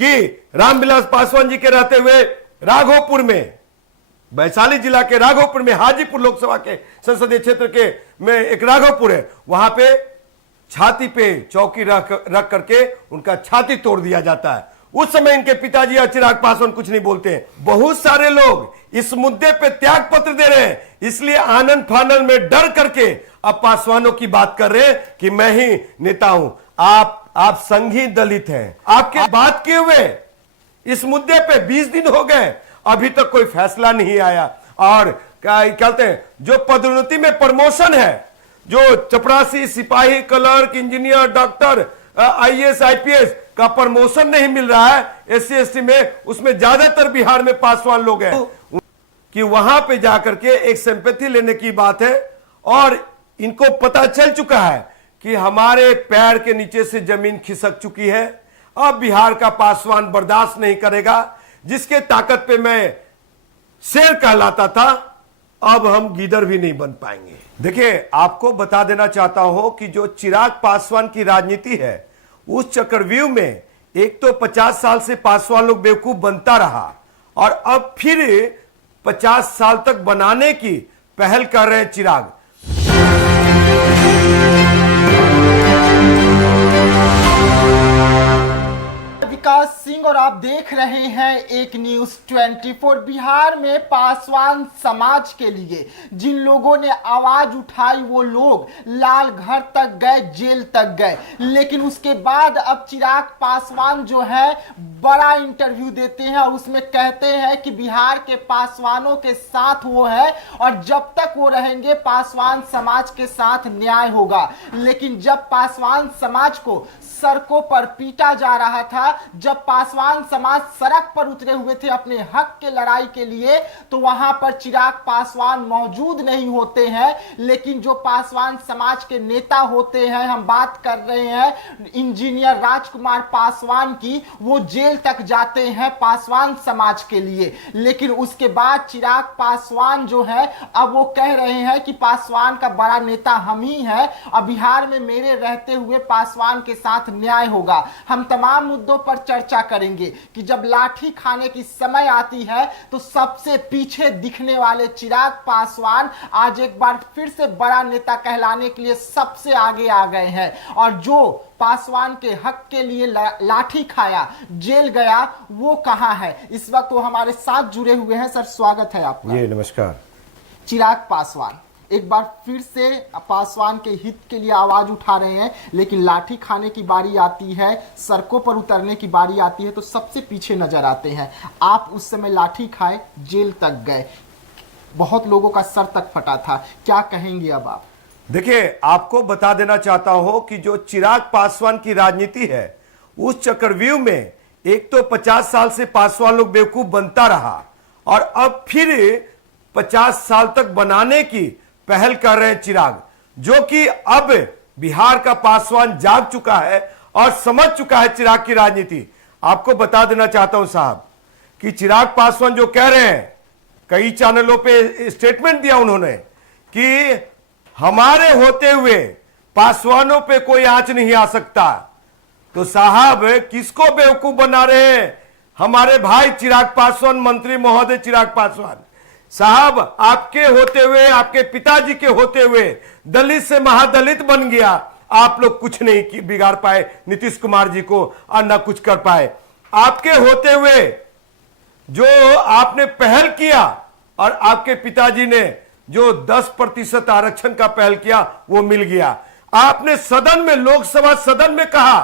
कि रामविलास पासवान जी के रहते हुए राघोपुर में, वैशाली जिला के राघोपुर में, हाजीपुर लोकसभा के संसदीय क्षेत्र के में एक राघोपुर है, वहां पे छाती पे चौकी रख करके उनका छाती तोड़ दिया जाता है। उस समय इनके पिताजी और चिराग पासवान कुछ नहीं बोलते हैं। बहुत सारे लोग इस मुद्दे पे त्याग पत्र दे रहे हैं, इसलिए आनंद फानल में डर करके अब पासवानों की बात कर रहे हैं कि मैं ही नेता हूं। आप संघी दलित हैं, आपके बात किए हुए इस मुद्दे पे 20 दिन हो गए, अभी तक कोई फैसला नहीं आया। और क्या कहते हैं, जो पदोन्नति में प्रमोशन है, जो चपरासी, सिपाही, clerk, engineer, doctor, IAS, IPS का प्रमोशन नहीं मिल रहा है एससी एसटी में, उसमें ज्यादातर बिहार में पासवान लोग हैं कि वहां पे जाकर के एक सिंपैथी लेने की बात है। और इनको पता चल चुका है कि हमारे पैर के नीचे से जमीन खिसक चुकी है, अब बिहार का पासवान बर्दाश्त नहीं करेगा। जिसके ताकत पे मैं शेर कहलाता था, अब हम गीदड़ भी नहीं बन पाएंगे। देखिए, आपको बता देना चाहता हूं कि जो चिराग पासवान की राजनीति है, उस चक्रव्यूह में एक तो 50 साल से पासवान लोग बेवकूफ बनता रहा और अब फिर 50 साल तक बनाने की पहल कर रहे हैं चिराग। विकास सिंह और आप देख रहे हैं एक न्यूज 24। बिहार में पासवान समाज के लिए जिन लोगों ने आवाज उठाई वो लोग लाल घर तक गए, जेल तक गए, लेकिन उसके बाद अब चिराग पासवान जो है बड़ा इंटरव्यू देते हैं और उसमें कहते हैं कि बिहार के पासवानों के साथ वो है और जब तक वो रहेंगे पासवान समाज के साथ न्याय होगा। लेकिन जब पासवान समाज को सड़कों पर पीटा जा रहा था, जब पासवान समाज सड़क पर उतरे हुए थे अपने हक के लड़ाई के लिए, तो वहां पर चिराग पासवान मौजूद नहीं होते हैं। लेकिन जो पासवान समाज के नेता होते हैं, हम बात कर रहे हैं इंजीनियर राजकुमार पासवान की, वो जेल तक जाते हैं पासवान समाज के लिए। लेकिन उसके बाद चिराग पासवान जो है अब वो कह रहे हैं कि पासवान का बड़ा नेता हम ही है और बिहार में मेरे रहते हुए पासवान के साथ न्याय होगा। हम तमाम मुद्दों पर चर्चा करेंगे कि जब लाठी खाने की समय आती है तो सबसे पीछे दिखने वाले चिराग पासवान आज एक बार फिर से बड़ा नेता कहलाने के लिए सबसे आगे आ गए हैं। और जो पासवान के हक के लिए लाठी खाया, जेल गया, वो कहां है? इस वक्त वो हमारे साथ जुड़े हुए हैं। सर, स्वागत है आपका। ये नमस्कार। चिराग पासवान एक बार फिर से पासवान के हित के लिए आवाज उठा रहे हैं, लेकिन लाठी खाने की बारी आती है, सड़कों पर उतरने की बारी आती है तो सबसे पीछे नजर आते हैं। आप उस समय लाठी खाए, जेल तक गए, बहुत लोगों का सर तक फटा था, क्या कहेंगे अब आप? देखिए, आपको बता देना चाहता हूं कि जो चिराग पासवान की राजनीति है, उस चक्रव्यूह में एक तो 50 साल से पासवान लोग बेवकूफ बनता रहा और अब फिर 50 साल तक बनाने की पहल कर रहे हैं चिराग, जो कि अब बिहार का पासवान जाग चुका है और समझ चुका है चिराग की राजनीति। आपको बता देना चाहता हूं साहब कि चिराग पासवान जो कह रहे हैं, कई चैनलों पे स्टेटमेंट दिया उन्होंने कि हमारे होते हुए पासवानों पे कोई आंच नहीं आ सकता। तो साहब, किसको बेवकूफ बना रहे हैं? हमारे भाई चिराग पासवान, मंत्री महोदय चिराग पासवान साहब, आपके होते हुए, आपके पिताजी के होते हुए दलित से महादलित बन गया। आप लोग कुछ नहीं बिगाड़ पाए नीतीश कुमार जी को और ना कुछ कर पाए। आपके होते हुए जो आपने पहल किया और आपके पिताजी ने जो 10% आरक्षण का पहल किया वो मिल गया। आपने सदन में, लोकसभा सदन में कहा,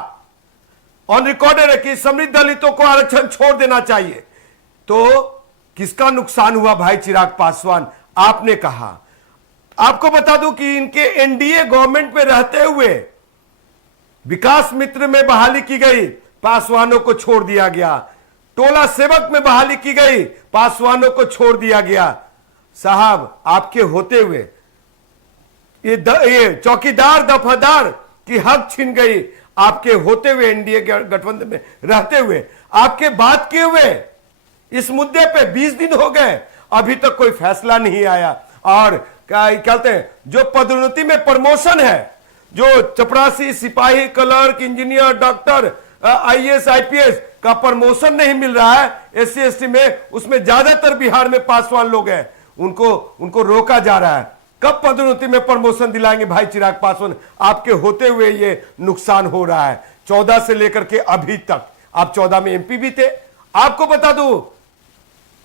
ऑन रिकॉर्डेड है कि समृद्ध दलितों को आरक्षण छोड़ देना चाहिए। तो किसका नुकसान हुआ भाई चिराग पासवान? आपने कहा। आपको बता दूं कि इनके एनडीए गवर्नमेंट में रहते हुए विकास मित्र में बहाली की गई, पासवानों को छोड़ दिया गया। टोला सेवक में बहाली की गई, पासवानों को छोड़ दिया गया। साहब, आपके होते हुए ये चौकीदार दफादार की हक छीन गई, आपके होते हुए एनडीए गठबंधन में रहते हुए, आपके बात किए हुए इस मुद्दे पे 20 दिन हो गए, अभी तक कोई फैसला नहीं आया। और क्या कहते हैं, जो पदोन्नति में प्रमोशन है, जो चपरासी, सिपाही, clerk, engineer, doctor, IAS IPS का प्रमोशन नहीं मिल रहा है एससी एसटी में, उसमें ज्यादातर बिहार में पासवान लोग हैं, उनको रोका जा रहा है। कब पदोन्नति में प्रमोशन दिलाएंगे भाई चिराग पासवान? आपके होते हुए ये नुकसान हो रहा है 14 से लेकर के अभी तक। आप 14 में एमपी भी थे। आपको बता दूं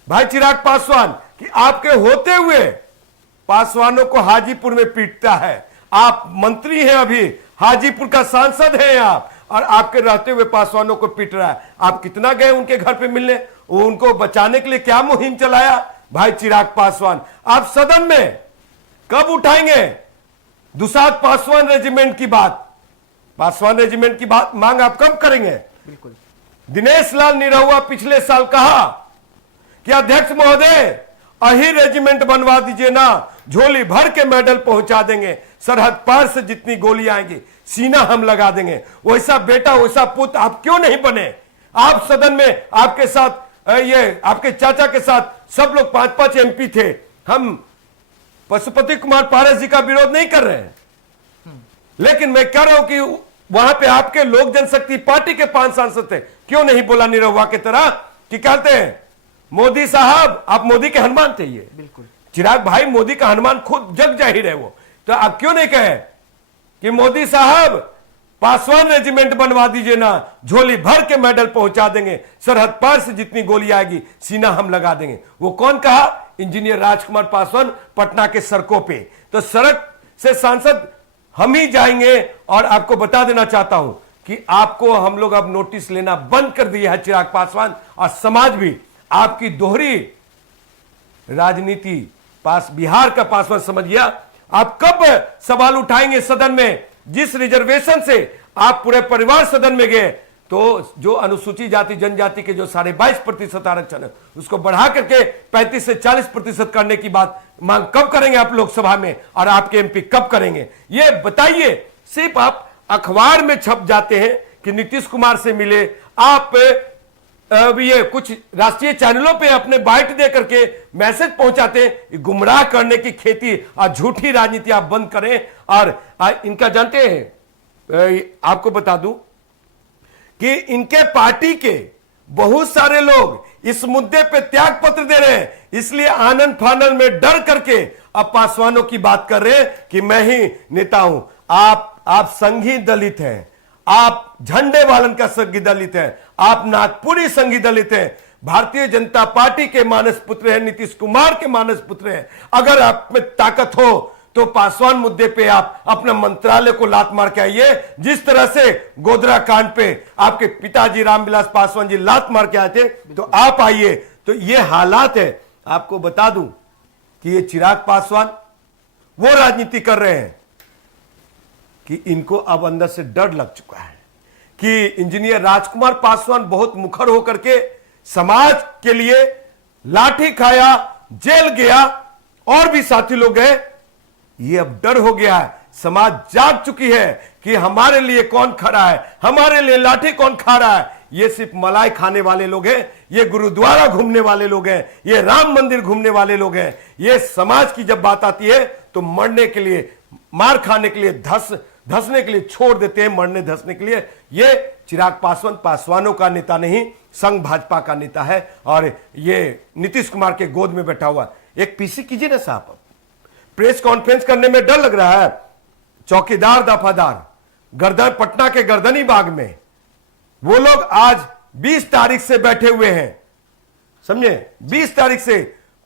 भाई चिराग पासवान कि आपके होते हुए पासवानों को हाजीपुर में पीटता है। आप मंत्री हैं, अभी हाजीपुर का सांसद हैं आप, और आपके रहते हुए पासवानों को पीट रहा है। आप कितना गए उनके घर पे मिलने? उनको बचाने के लिए क्या मुहिम चलाया भाई चिराग पासवान? आप सदन में कब उठाएंगे दुसाध पासवान रेजिमेंट की बात? पासवान रेजिमेंट की बात मांग आप कब करेंगे? बिल्कुल। दिनेश लाल निरहुआ पिछले साल कहा कि अध्यक्ष महोदय अही रेजिमेंट बनवा दीजिए ना, झोली भर के मेडल पहुंचा देंगे, सरहद पार से जितनी गोली आएंगी सीना हम लगा देंगे। वैसा बेटा वैसा पुत्र आप क्यों नहीं बने? आप सदन में आपके साथ ये आपके चाचा के साथ सब लोग 5-5 एमपी थे। हम पशुपति कुमार पारस जी का विरोध नहीं कर रहे हैं, लेकिन मैं कह रहा हूं कि वहां पे आपके लोक जनशक्ति पार्टी के 5 सांसद थे। क्यों नहीं बोला निरहुआ की तरह कि कहते हैं मोदी साहब आप मोदी के हनुमान थे? ये बिल्कुल चिराग भाई मोदी का हनुमान खुद जग जाहिर है वो, तो आप क्यों नहीं कहे कि मोदी साहब पासवान रेजिमेंट बनवा दीजिए ना, झोली भर के मेडल पहुंचा देंगे, सरहद पार से जितनी गोली आएगी सीना हम लगा देंगे। वो कौन कहा? इंजीनियर राजकुमार पासवान पटना के सड़कों पे। तो सड़क से सांसद हम ही जाएंगे। और आपको बता देना चाहता हूं कि आपको हम लोग अब नोटिस लेना बंद कर दिया है चिराग पासवान, और समाज भी आपकी दोहरी राजनीति बिहार का पासवान समझ गया। आप कब सवाल उठाएंगे सदन में? जिस रिजर्वेशन से आप पूरे परिवार सदन में गए, तो जो अनुसूचित जाति जनजाति के जो 22.5% आरक्षण है उसको बढ़ा करके 35 से 40% करने की बात मांग कब करेंगे आप लोकसभा में? और आपके एमपी कब करेंगे ये बताइए। सिर्फ आप अखबार में छप जाते हैं कि नीतीश कुमार से मिले, आप ये कुछ राष्ट्रीय चैनलों पे अपने बाइट दे करके मैसेज पहुंचाते हैं। गुमराह करने की खेती और झूठी राजनीति आप बंद करें। और इनका जानते हैं, आपको बता दूं कि इनके पार्टी के बहुत सारे लोग इस मुद्दे पे त्याग पत्र दे रहे हैं, इसलिए आनंद फानन में डर करके अब पासवानों की बात कर रहे हैं कि मैं ही नेता हूं। आप संघी दलित हैं, आप झंडे वालन का संघी दलित हैं, आप नागपुरी संघी दलित हैं, भारतीय जनता पार्टी के मानस पुत्र हैं, नीतीश कुमार के मानस पुत्र हैं। अगर आप में ताकत हो तो पासवान मुद्दे पे आप अपना मंत्रालय को लात मार के आइए। जिस तरह से गोधरा कांड पे आपके पिताजी रामविलास पासवान जी लात मार के आए थे, तो आप आइए। तो ये हालात है। आपको बता दूं कि ये चिराग पासवान वो राजनीति कर रहे हैं कि इनको अब अंदर से डर लग चुका है कि इंजीनियर राजकुमार पासवान बहुत मुखर होकर के समाज के लिए लाठी खाया, जेल गया, और भी साथी लोग गए। ये अब डर हो गया है, समाज जाग चुकी है कि हमारे लिए कौन खड़ा है, हमारे लिए लाठी कौन खा रहा है। ये सिर्फ मलाई खाने वाले लोग हैं, ये गुरुद्वारा घूमने वाले लोग हैं, ये राम मंदिर घूमने वाले लोग हैं। ये समाज की जब बात आती है तो मरने के लिए, मार खाने के लिए, धसने के लिए छोड़ देते हैं, मरने धसने के लिए। ये चिराग पासवान पासवानों का नेता नहीं, संघ भाजपा का नेता है, और ये नीतीश कुमार के गोद में बैठा हुआ। एक पीसी कीजिए ना साहब, प्रेस कॉन्फ्रेंस करने में डर लग रहा है। चौकीदार दफादार गर्दन, पटना के गर्दनी बाग में वो लोग आज 20 तारीख से बैठे हुए हैं, समझे? 20 तारीख से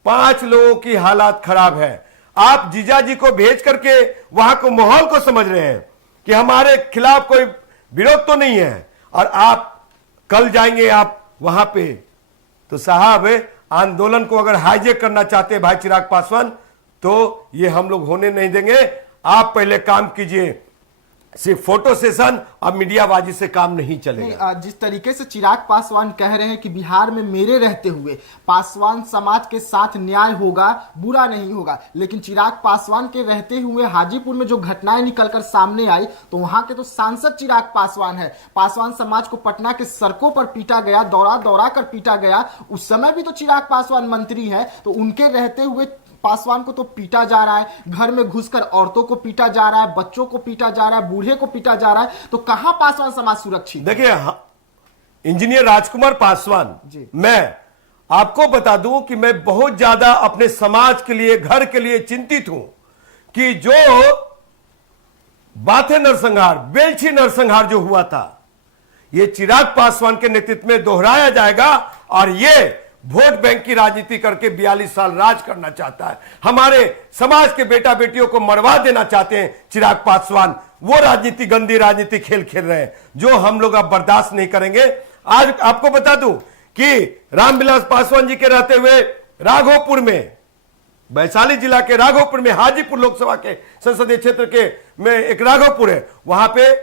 5 लोगों की हालात खराब है। आप जीजाजी को भेज करके वहां को माहौल को समझ रहे हैं कि हमारे खिलाफ कोई विरोध तो नहीं है, और आप कल जाएंगे आप वहां पे। तो साहब आंदोलन को अगर हाईजेक करना चाहते हैं भाई चिराग पासवान, तो ये हम लोग होने नहीं देंगे। आप पहले काम कीजिए, सिर्फ फोटो सेशन और मीडियाबाजी से काम नहीं चलेगा। जिस तरीके से चिराग पासवान कह रहे हैं कि बिहार में मेरे रहते हुए पासवान समाज के साथ न्याय होगा, बुरा नहीं होगा, लेकिन चिराग पासवान के रहते हुए हाजीपुर में जो घटनाएं निकलकर सामने आई, तो वहां के तो सांसद चिराग पासवान है। पासवान समाज को पटना के सड़कों पर पीटा गया, दौड़ा दौड़ा कर पीटा गया। उस समय भी तो चिराग पासवान मंत्री है, तो उनके रहते हुए पासवान को तो पीटा जा रहा है, घर में घुसकर औरतों को पीटा जा रहा है, बच्चों को पीटा जा रहा है, बूढ़े को पीटा जा रहा है। तो कहां पासवान समाज सुरक्षित? देखिए इंजीनियर राजकुमार पासवान जी। मैं आपको बता दूं कि मैं बहुत ज्यादा अपने समाज के लिए, घर के लिए चिंतित हूं कि जो बाथे नरसंहार, बेलछी नरसंहार जो हुआ था, ये चिराग पासवान के नेतृत्व में दोहराया जाएगा और ये वोट बैंक की राजनीति करके 42 साल राज करना चाहता है। हमारे समाज के बेटा बेटियों को मरवा देना चाहते हैं चिराग पासवान। वो राजनीति, गंदी राजनीति खेल खेल रहे हैं जो हम लोग अब बर्दाश्त नहीं करेंगे। आज आपको बता दूं कि रामविलास पासवान जी के रहते हुए राघोपुर में, वैशाली जिला के राघोपुर में, हाजीपुर लोकसभा के संसदीय क्षेत्र के में एक राघोपुर है, वहां पे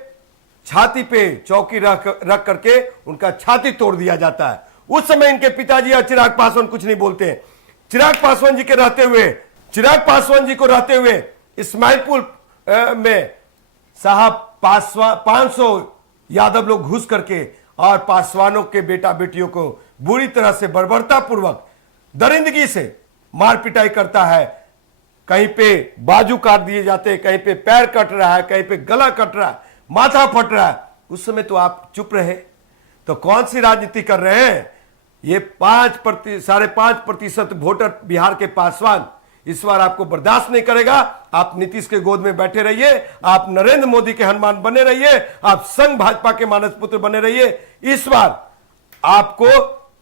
छाती पे चौकी रख करके उनका छाती तोड़ दिया जाता है। उस समय इनके पिताजी या चिराग पासवान कुछ नहीं बोलते हैं। चिराग पासवान जी को रहते हुए इस्माइलपुर में साहब 500 यादव लोग घुस करके और पासवानों के बेटा बेटियों को बुरी तरह से बर्बरता पूर्वक दरिंदगी से मार पिटाई करता है। कहीं पे बाजू काट दिए जाते हैं, कहीं पे पैर कट रहा है, कहीं पे गला कट रहा है, माथा फट रहा है। उस समय तो आप चुप रहे। तो कौन सी राजनीति कर रहे हैं? ये 5.5% वोटर बिहार के पासवान इस बार आपको बर्दाश्त नहीं करेगा। आप नीतीश के गोद में बैठे रहिए, आप नरेंद्र मोदी के हनुमान बने रहिए, आप संघ भाजपा के मानस पुत्र बने रहिए। इस बार आपको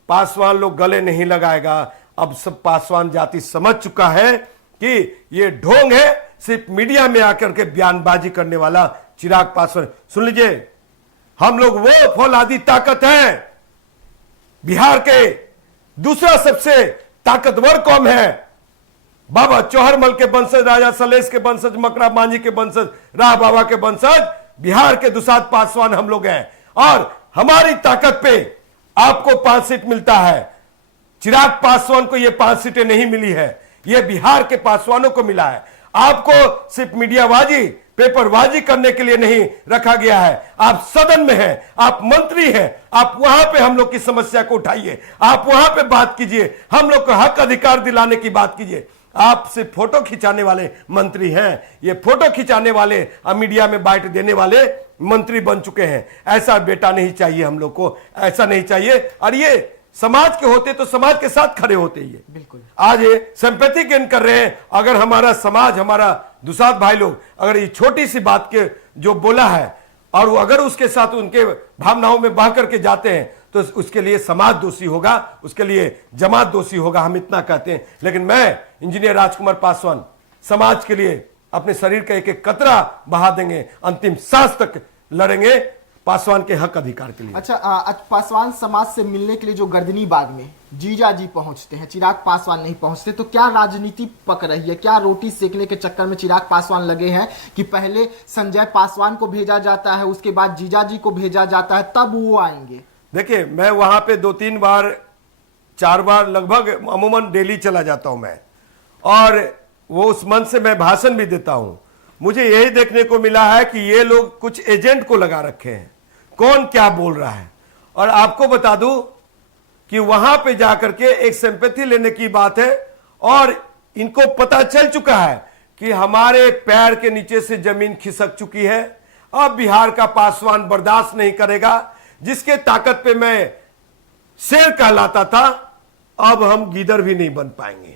पासवान लोग गले नहीं लगाएगा। अब सब पासवान जाति समझ चुका है कि ये ढोंग है, सिर्फ मीडिया में आकर के बयानबाजी करने वाला चिराग पासवान। सुन लीजिए, हम लोग वो फौलादी ताकत हैं, बिहार के दूसरा सबसे ताकतवर कौम है। बाबा चौहरमल के वंशज, राजा सलेश के वंशज, मकरा मांझी के वंशज, राह बाबा के वंशज, बिहार के दुसाध पासवान हम लोग हैं। और हमारी ताकत पे आपको 5 सीट मिलता है। चिराग पासवान को ये 5 सीटें नहीं मिली है, ये बिहार के पासवानों को मिला है। आपको सिर्फ मीडियाबाजी, पेपरबाजी करने के लिए नहीं रखा गया है। आप सदन में हैं, आप मंत्री हैं, आप वहां पे हम लोग की समस्या को उठाइए, आप वहां पे बात कीजिए, हम लोग को हक अधिकार दिलाने की बात कीजिए। आप सिर्फ फोटो खिंचाने वाले मंत्री हैं। ये फोटो खिंचाने वाले, मीडिया में बाइट देने वाले मंत्री बन चुके हैं। ऐसा बेटा नहीं चाहिए हम लोग को, ऐसा नहीं चाहिए। और ये समाज के होते तो समाज के साथ खड़े होते। ये बिल्कुल आज ये सिंपैथी गेन कर रहे हैं। अगर हमारा समाज, हमारा दुसाध भाई लोग अगर ये छोटी सी बात के जो बोला है और वो अगर उसके साथ उनके भावनाओं में बह करके जाते हैं तो उसके लिए समाज दोषी होगा, उसके लिए जमात दोषी होगा, हम इतना कहते हैं। लेकिन मैं इंजीनियर राजकुमार पासवान समाज के लिए अपने शरीर का एक एक कतरा बहा देंगे, अंतिम सांस तक लड़ेंगे पासवान के हक अधिकार के लिए। अच्छा, पासवान समाज से मिलने के लिए जो गर्दनी बाग में जीजा जी पहुंचते हैं, चिराग पासवान नहीं पहुंचते, तो क्या राजनीति पक रही है? क्या रोटी सेकने के चक्कर में चिराग पासवान लगे हैं कि पहले संजय पासवान को भेजा जाता है, उसके बाद जीजा जी को भेजा जाता है, तब वो आएंगे? देखिए, मैं वहां पे 2-3 बार 4 बार लगभग अमूमन डेली चला जाता हूं मैं, और वो उस मन से मैं भाषण भी देता हूं। मुझे यही देखने को मिला है कि ये लोग कुछ एजेंट को लगा रखे हैं, कौन क्या बोल रहा है। और आपको बता दूं कि वहां पे जाकर के एक सिंपैथी लेने की बात है, और इनको पता चल चुका है कि हमारे पैर के नीचे से जमीन खिसक चुकी है। अब बिहार का पासवान बर्दाश्त नहीं करेगा। जिसके ताकत पे मैं शेर कहलाता था, अब हम गीदड़ भी नहीं बन पाएंगे।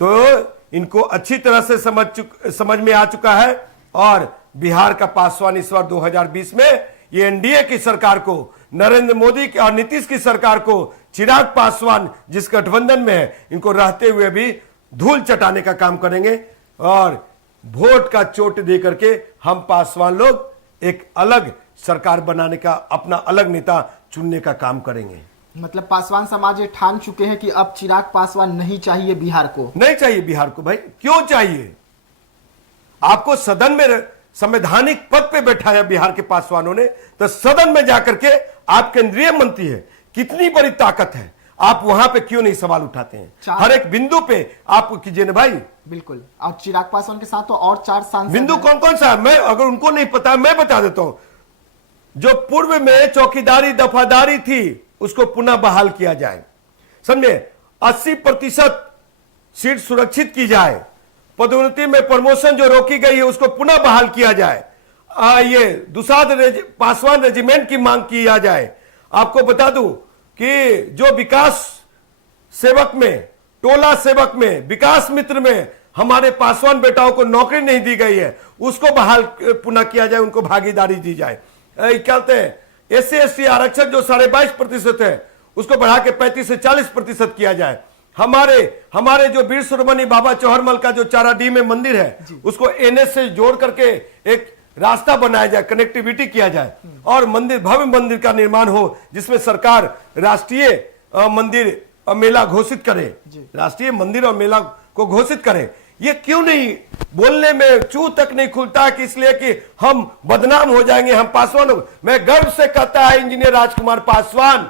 तो इनको अच्छी तरह से समझ में आ चुका है। और बिहार का पासवान इस बार 2020 में ये एनडीए की सरकार को, नरेंद्र मोदी और नीतीश की सरकार को, चिराग पासवान जिस गठबंधन में है, इनको रहते हुए भी धूल चटाने का काम करेंगे। और वोट का चोट दे करके हम पासवान लोग एक अलग सरकार बनाने का, अपना अलग नेता चुनने का काम करेंगे। मतलब पासवान समाज ये ठान चुके हैं कि अब चिराग पासवान नहीं चाहिए बिहार को? नहीं चाहिए बिहार को। भाई क्यों चाहिए? आपको सदन में संवैधानिक पद पे बैठाया बिहार के पासवानों ने, तो सदन में जाकर के आप केंद्रीय मंत्री है, कितनी बड़ी ताकत है, आप वहां पे क्यों नहीं सवाल उठाते हैं? हर एक बिंदु पे आप कीजिए ना भाई। बिल्कुल। और चिराग पासवान के साथ तो और 4 सांसद बिंदु कौन कौन सा है? मैं, अगर उनको नहीं पता मैं बता देता हूं। जो पूर्व में चौकीदारी दफादारी थी उसको पुनः बहाल किया जाए, समझे। 80% सीट सुरक्षित की जाए, पदोन्नति में प्रमोशन जो रोकी गई है उसको पुनः बहाल किया जाए, ये दुसाध पासवान रेजिमेंट की मांग किया जाए, आपको बता दूं कि जो विकास सेवक में, टोला सेवक में, विकास मित्र में हमारे पासवान बेटाओं को नौकरी नहीं दी गई है, उसको बहाल पुनः किया जाए, उनको भागीदारी दी जाए। क्या कहते हैं, SC/ST आरक्षण जो 22.5% है उसको बढ़ा के 35 से 40% किया जाए। हमारे जो वीर शिरोमणि बाबा चौहरमल का जो चाराडी में मंदिर है उसको NS से जोड़ करके एक रास्ता बनाया जाए, कनेक्टिविटी किया जाए और मंदिर, भव्य मंदिर का निर्माण हो, जिसमें सरकार राष्ट्रीय मंदिर और मेला घोषित करे, राष्ट्रीय मंदिर और मेला को घोषित करे। ये क्यों नहीं, बोलने में चू तक नहीं खुलता कि इसलिए कि हम बदनाम हो जाएंगे, हम पासवान हो। मैं गर्व से कहता है इंजीनियर राजकुमार पासवान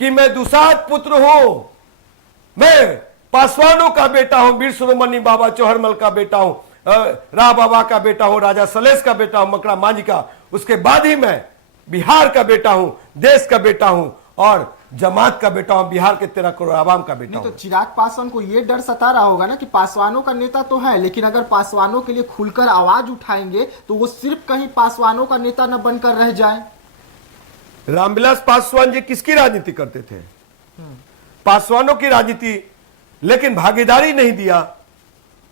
कि मैं दुसाध पुत्र हूं, मैं पासवानों का बेटा हूं, वीर शिरोमणि बाबा चौहरमल का बेटा हूं, रा बाबा का बेटा हूं, राजा सलेश का बेटा हूं, मकड़ा मांझी का, उसके बाद ही मैं बिहार का बेटा हूं, देश का बेटा हूं और जमात का बेटा हूं, बिहार के 13 करोड़ आवाम का बेटा हूं। तो चिराग पासवान को ये डर सता रहा होगा ना कि पासवानों का नेता तो है, लेकिन अगर पासवानों के लिए खुलकर आवाज उठाएंगे तो वो सिर्फ कहीं पासवानों का नेता न बनकर रह जाए। रामविलास पासवान जी किसकी राजनीति करते थे? पासवानों की राजनीति, लेकिन भागीदारी नहीं दिया।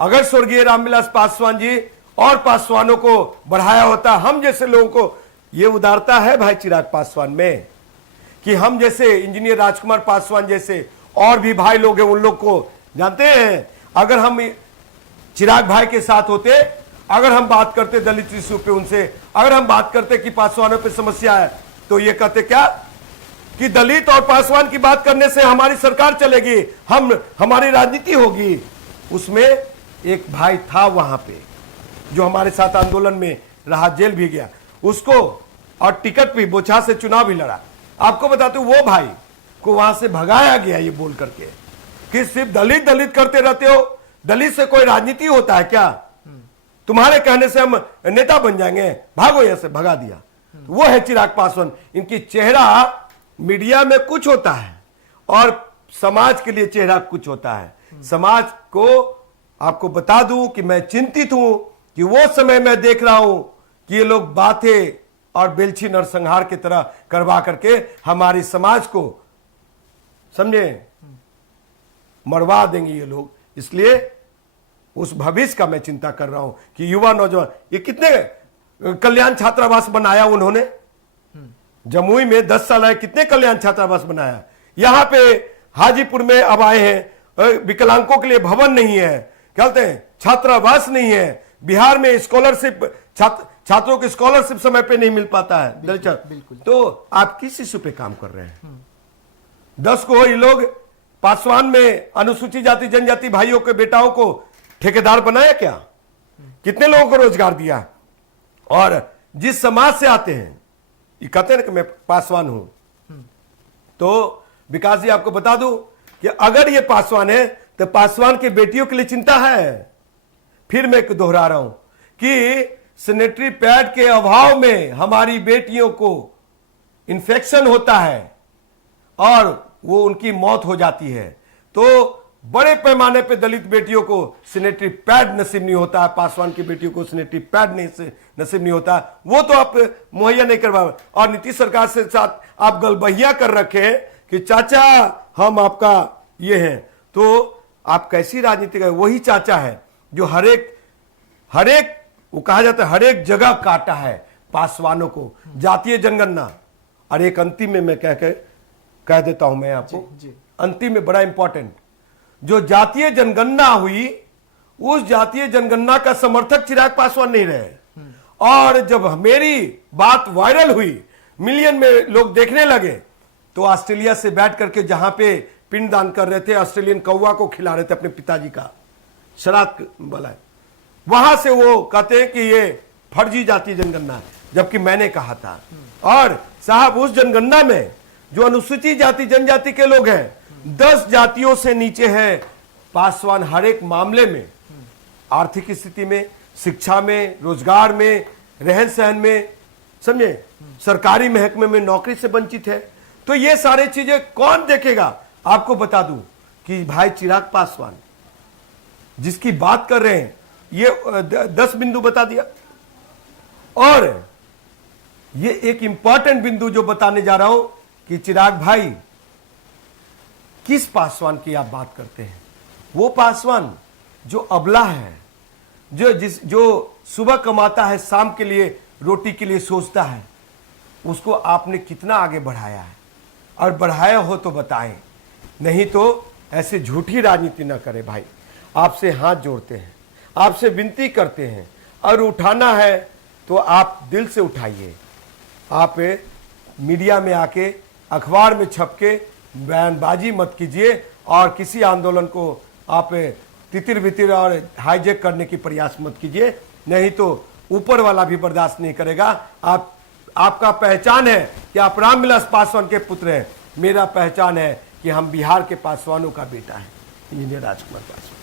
अगर स्वर्गीय रामविलास पासवान जी और पासवानों को बढ़ाया होता, हम जैसे लोगों को, ये उदारता है भाई चिराग पासवान में कि हम जैसे इंजीनियर राजकुमार पासवान जैसे और भी भाई लोग हैं, उन लोग को जानते हैं। अगर हम चिराग भाई के साथ होते, अगर हम बात करते दलित इशू पे उनसे, अगर हम बात करते कि पासवानों पे समस्या है, तो ये कहते क्या कि दलित और पासवान की बात करने से हमारी सरकार चलेगी, हमारी राजनीति होगी। उसमें एक भाई था वहां पे जो हमारे साथ आंदोलन में रहा, जेल भी गया, उसको और टिकट भी बोछा से चुनाव भी लड़ा। आपको बताते वो भाई को वहां से भगाया गया ये बोल करके कि सिर्फ दलित दलित करते रहते हो, दलित से कोई राजनीति होता है क्या? तुम्हारे कहने से हम नेता बन जाएंगे, भागो यहां से, भगा दिया। वो है चिराग पासवान। इनकी चेहरा मीडिया में कुछ होता है और समाज के लिए चेहरा कुछ होता है। समाज को आपको बता दूं कि मैं चिंतित हूं कि वो समय मैं देख रहा हूं कि ये लोग बातें और बेलछी नरसंहार की तरह करवा करके हमारी समाज को, समझे, मरवा देंगे ये लोग। इसलिए उस भविष्य का मैं चिंता कर रहा हूं कि युवा नौजवान, ये कितने कल्याण छात्रावास बनाया उन्होंने जमुई में, 10 साल आए, कितने कल्याण छात्रावास बनाया। यहां पे हाजीपुर में अब आए हैं, विकलांगों के लिए भवन नहीं है, क्या कहते हैं, छात्रावास नहीं है। बिहार में स्कॉलरशिप, छात्रों की स्कॉलरशिप समय पे नहीं मिल पाता है। बिल्कुल। तो आप किस इशू पे काम कर रहे हैं? 10 को ये लोग पासवान में अनुसूचित जाति जनजाति भाइयों के बेटाओं को ठेकेदार बनाया क्या? कितने लोगों को रोजगार दिया? और जिस समाज से आते हैं, ये कहते हैं कि मैं पासवान हूं, तो विकास जी आपको बता दूं कि अगर ये पासवान है तो पासवान के बेटियों के लिए चिंता है। फिर मैं दोहरा रहा हूं कि सैनिटरी पैड के अभाव में हमारी बेटियों को इन्फेक्शन होता है और वो उनकी मौत हो जाती है। तो बड़े पैमाने पे दलित बेटियों को सैनिटरी पैड नसीब नहीं होता है, पासवान की बेटियों को सैनिटरी पैड नसीब नहीं होता, वो तो आप मुहैया नहीं करवा। और नीतीश सरकार से साथ आप गलबहिया कर रखे हैं कि चाचा हम आपका ये हैं। तो आप कैसी राजनीति कर, वही चाचा है जो हर एक वो कहा जाता है हर एक जगह काटा है पासवानों को, जातीय जनगणना। और एक अंतिम में मैं कह देता हूं मैं आपको, अंतिम में बड़ा इंपॉर्टेंट, जो जातीय जनगणना हुई उस जातीय जनगणना का समर्थक चिराग पासवान नहीं रहे। और जब मेरी बात वायरल हुई, मिलियन में लोग देखने लगे, तो ऑस्ट्रेलिया से बैठ करके जहां पे पिंडदान कर रहे थे, ऑस्ट्रेलियन कौवा को खिला रहे थे अपने पिताजी का श्राद्ध वाला, वहां से वो कहते हैं कि ये फर्जी जातीय जनगणना है, जबकि मैंने कहा था। और साहब उस जनगणना में जो अनुसूचित जाति जनजाति के लोग हैं, 10 जातियों से नीचे है पासवान। हर एक मामले में, आर्थिक स्थिति में, शिक्षा में, रोजगार में, रहन सहन में, समझे, सरकारी महकमे में नौकरी से वंचित है। तो ये सारी चीजें कौन देखेगा? आपको बता दूं कि भाई चिराग पासवान जिसकी बात कर रहे हैं, ये 10 बिंदु बता दिया। और ये एक इंपॉर्टेंट बिंदु जो बताने जा रहा हूं कि चिराग भाई किस पासवान की आप बात करते हैं? वो पासवान जो अबला है, जो सुबह कमाता है, शाम के लिए रोटी के लिए सोचता है, उसको आपने कितना आगे बढ़ाया है? और बढ़ाया हो तो बताएं, नहीं तो ऐसे झूठी राजनीति ना करें भाई। आपसे हाथ जोड़ते हैं, आपसे विनती करते हैं, और उठाना है तो आप दिल से उठाइए। आप मीडिया में आके, अखबार में छप के बयानबाजी मत कीजिए और किसी आंदोलन को आप तितिर बितिर और हाईजेक करने की प्रयास मत कीजिए, नहीं तो ऊपर वाला भी बर्दाश्त नहीं करेगा। आपका पहचान है कि आप रामविलास पासवान के पुत्र हैं, मेरा पहचान है कि हम बिहार के पासवानों का बेटा है, इंजीनियर राजकुमार पासवान।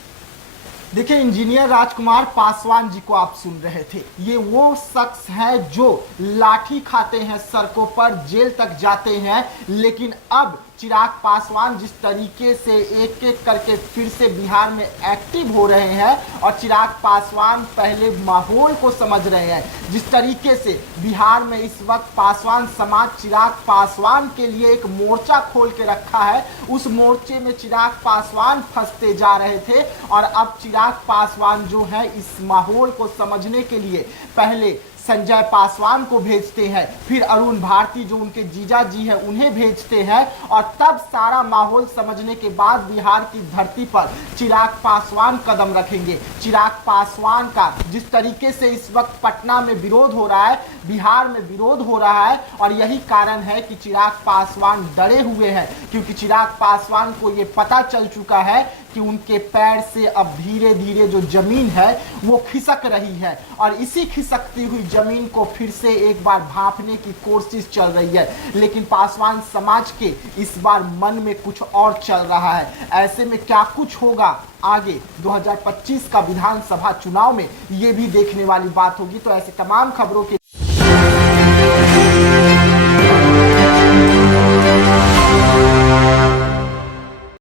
देखिए, इंजीनियर राजकुमार पासवान जी को आप सुन रहे थे। ये वो शख्स है जो लाठी खाते हैं, सड़कों पर जेल तक जाते हैं, लेकिन अब चिराग पासवान जिस तरीके से एक एक करके फिर से बिहार में एक्टिव हो रहे हैं, और चिराग पासवान पहले माहौल को समझ रहे हैं। जिस तरीके से बिहार में इस वक्त पासवान समाज चिराग पासवान के लिए एक मोर्चा खोल के रखा है, उस मोर्चे में चिराग पासवान फंसते जा रहे थे, और अब चिराग पासवान जो है इस माहौल को समझने के लिए पहले संजय पासवान को भेजते हैं, फिर अरुण भारती जो उनके जीजा जी हैं उन्हें भेजते हैं, और तब सारा माहौल समझने के बाद बिहार की धरती पर चिराग पासवान कदम रखेंगे। चिराग पासवान का जिस तरीके से इस वक्त पटना में विरोध हो रहा है, बिहार में विरोध हो रहा है, और यही कारण है कि चिराग पासवान डरे हुए हैं, क्योंकि चिराग पासवान को ये पता चल चुका है कि उनके पैर से अब धीरे धीरे जो जमीन है वो खिसक रही है, और इसी खिसकती हुई जमीन को फिर से एक बार भांपने की कोशिश चल रही है। लेकिन पासवान समाज के इस बार मन में कुछ और चल रहा है। ऐसे में क्या कुछ होगा आगे 2025 का विधानसभा चुनाव में, ये भी देखने वाली बात होगी। तो ऐसे तमाम खबरों के